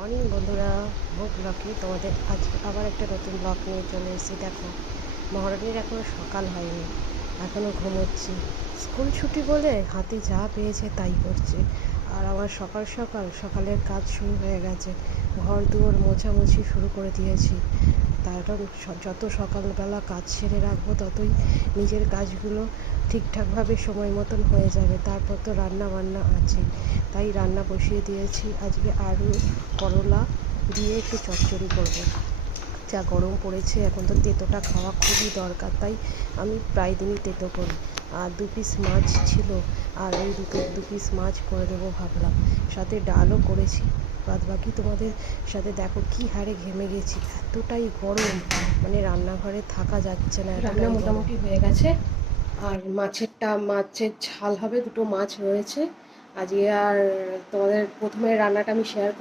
Morning বন্ধুরা, বুক ব্লগে তোমাদের আজকে আবার একটা নতুন ব্লগ নিয়ে চলে এসেছি। দেখো, মহারানীর এখনও সকাল হয়নি, এখনও ঘুমোচ্ছি। স্কুল ছুটি বলে হাতে যা পেয়েছে তাই করছে। আর আমার সকাল সকাল সকালের কাজ শুরু হয়ে গেছে। ঘর দুয়ার মোছামুছি শুরু করে দিয়েছি। কারণ যত সকালবেলা কাজ সেরে রাখবো ততই নিজের কাজগুলো ঠিকঠাকভাবে সময় মতন হয়ে যাবে। তারপর তো রান্না বান্না আছে, তাই রান্না বসিয়ে দিয়েছি। আজকে আলু করলা দিয়ে একটু চচ্চড়ি করবো। যা গরম পড়েছে, এখন তো তেঁতোটা খাওয়া খুবই দরকার, তাই আমি প্রায় দিনই তেঁতো করি। আর 2 পিস মাছ ছিল, আর ওই দু পিস মাছ করে দেবো ভাবলাম। সাথে ডালও করেছি। বাদ বাকি তোমাদের সাথে দেখো কি হারে ঘেমে গেছি, এতটাই গরম, মানে রান্নাঘরে থাকা যাচ্ছে না। রান্না মোটামুটি হয়ে গেছে। আর মাছের ঝাল হবে, 2টো মাছ রয়েছে আজকে। আর তোমাদের প্রথমে রান্নাটা আমি শেয়ার